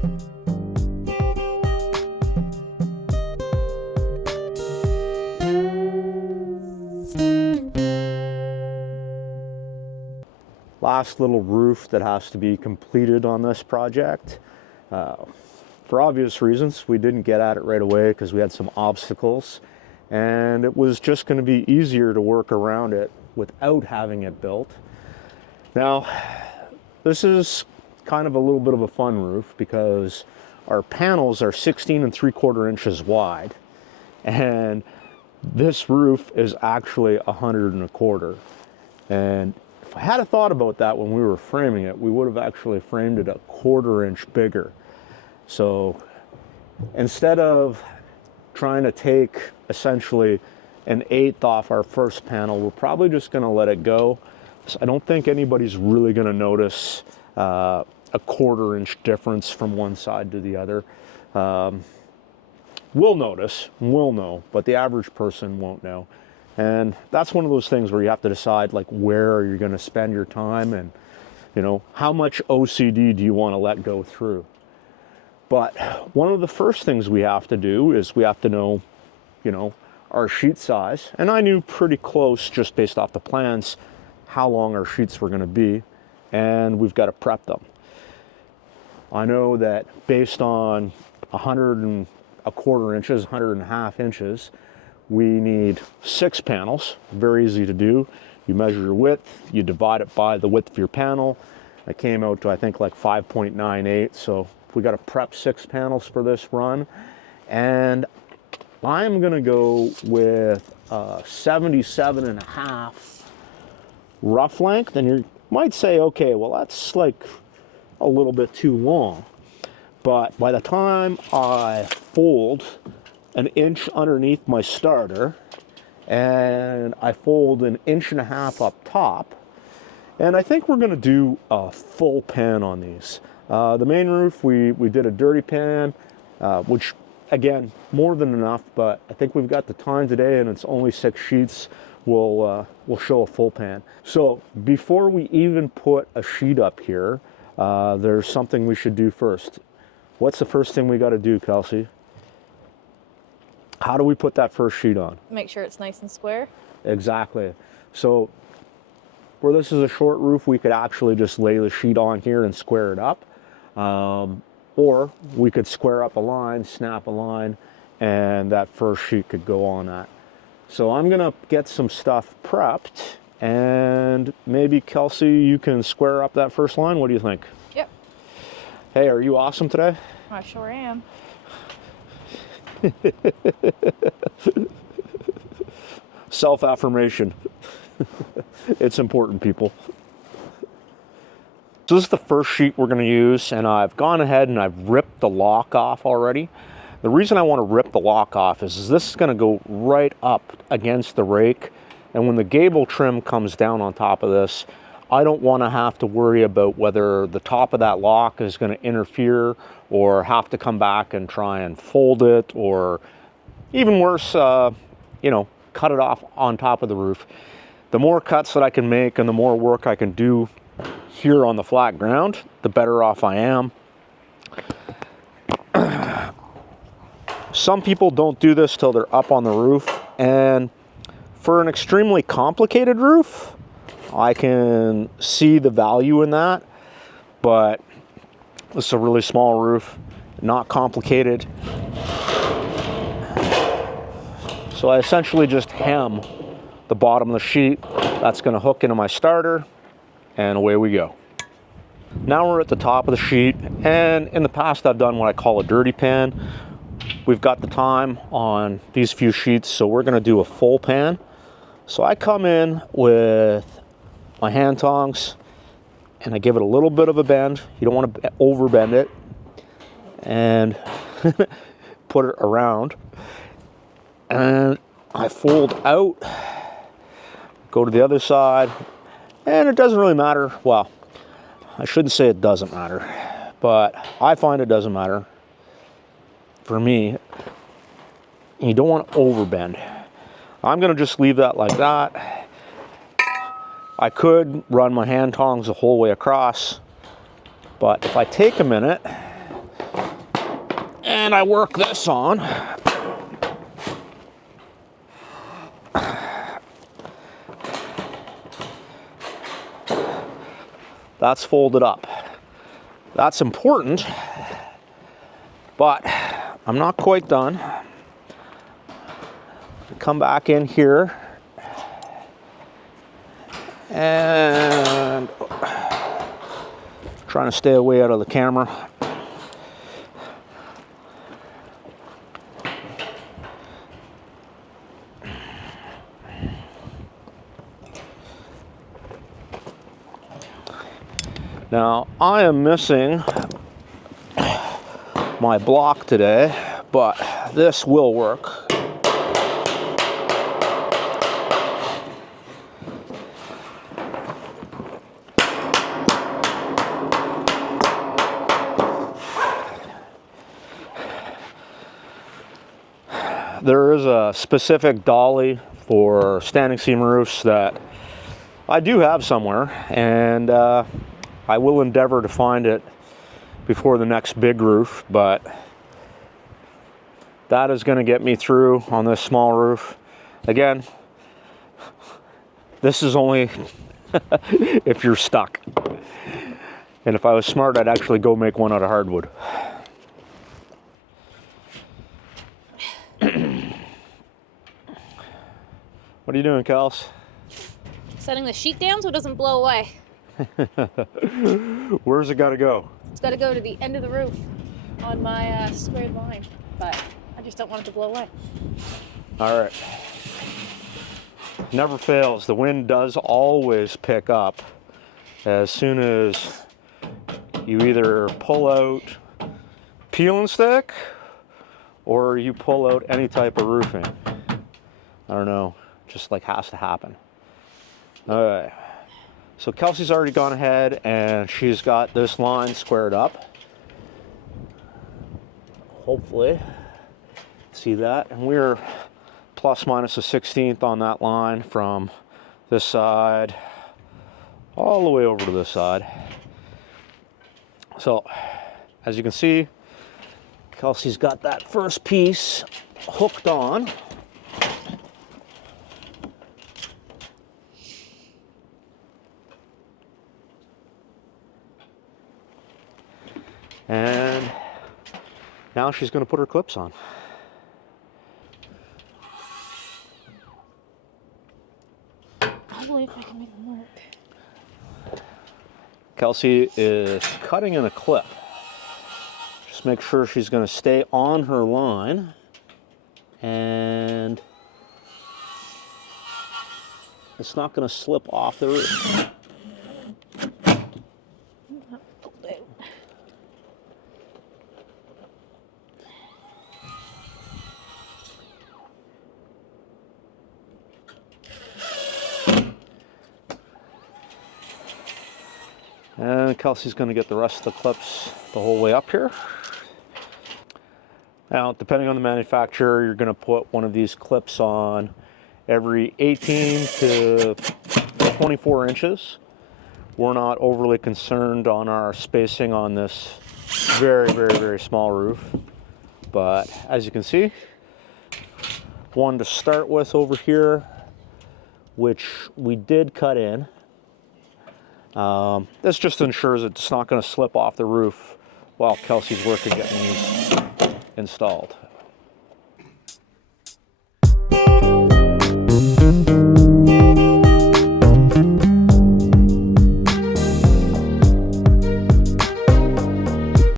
Last little roof that has to be completed on this project. For obvious reasons, we didn't get at it right away because we had some obstacles, and it was just going to be easier to work around it without having it built. Now, this is kind of a little bit of a fun roof because our panels are 16 3/4 inches wide, and this roof is actually 100 1/4. And if I had a thought about that when we were framing it, we would have actually framed it 1/4 inch bigger. So instead of trying to take essentially an 1/8 off our first panel, we're probably just going to let it go. So I don't think anybody's really going to notice a 1/4 inch difference from one side to the other. We'll notice, we'll know, but the average person won't know. And that's one of those things where you have to decide, like, where you're going to spend your time and, you know, how much OCD do you want to let go through. But one of the first things we have to do is we have to know, you know, our sheet size. And I knew pretty close, just based off the plans, how long our sheets were going to be. And we've got to prep them. I know that based on 100 1/4 inches, 100 1/2 inches, we need 6 panels. Very easy to do. You measure your width, you divide it by the width of your panel. It came out to, I think, like 5.98. So we got to prep 6 panels for this run. And I'm going to go with 77.5 rough length. And you might say, okay, well, that's like a little bit too long. But by the time I fold an inch underneath my starter, and I fold 1.5 inches up top, and I think we're going to do a full pan on these. The main roof, we did a dirty pan, which again, more than enough, but I think we've got the time today and it's only 6 sheets. We'll show a full pan. So before we even put a sheet up here, there's something we should do first. What's the first thing we got to do, Kelsey? How do we put that first sheet on? Make sure it's nice and square. Exactly. So where this is a short roof, we could actually just lay the sheet on here and square it up. Or we could square up a line, snap a line, and that first sheet could go on that. So I'm going to get some stuff prepped, and maybe Kelsey, you can square up that first line. What do you think? Yep. Hey, are you awesome today? I sure am. Self-affirmation. It's important, people. So this is the first sheet we're going to use, and I've gone ahead and I've ripped the lock off already. The reason I want to rip the lock off is this is going to go right up against the rake, and when the gable trim comes down on top of this, I don't want to have to worry about whether the top of that lock is going to interfere or have to come back and try and fold it, or even worse, you know, cut it off on top of the roof. The more cuts that I can make and the more work I can do here on the flat ground, the better off I am. Some people don't do this till they're up on the roof, and for an extremely complicated roof, I can see the value in that, but this is a really small roof, not complicated. So I essentially just hem the bottom of the sheet. That's going to hook into my starter, and away we go. Now we're at the top of the sheet, and in the past I've done what I call a dirty pan. We've got the time on these few sheets, so we're going to do a full pan. So I come in with my hand tongs and I give it a little bit of a bend. You don't want to over bend it, and put it around, and I fold out, go to the other side, and it doesn't really matter. Well, I shouldn't say it doesn't matter, but I find it doesn't matter. For me, you don't want to overbend. I'm going to just leave that like that. I could run my hand tongs the whole way across, but if I take a minute And I work this on. That's folded up. That's important, but I'm not quite done. Come back in here and trying to stay away out of the camera. Now, I am missing my block today, but this will work. There is a specific dolly for standing seam roofs that I do have somewhere, and I will endeavor to find it before the next big roof, but that is going to get me through on this small roof. Again, this is only if you're stuck. And if I was smart, I'd actually go make one out of hardwood. What are you doing, Kels? Setting the sheet down so it doesn't blow away. Where's it got to go? It's got to go to the end of the roof on my squared line, but I just don't want it to blow away. All right. Never fails. The wind does always pick up as soon as you either pull out peel and stick or you pull out any type of roofing. I don't know, just like has to happen. All right. So Kelsey's already gone ahead and she's got this line squared up. Hopefully, see that. And we're plus minus a 1/16 on that line from this side all the way over to this side. So, as you can see, Kelsey's got that first piece hooked on. And now she's going to put her clips on. I believe I can make them work. Kelsey is cutting in a clip. Just make sure she's going to stay on her line and it's not going to slip off the roof. And Kelsey's going to get the rest of the clips the whole way up here. Now, depending on the manufacturer, you're going to put one of these clips on every 18 to 24 inches. We're not overly concerned on our spacing on this very, very, very small roof. But as you can see, one to start with over here, which we did cut in. This just ensures it's not going to slip off the roof while Kelsey's working getting these installed.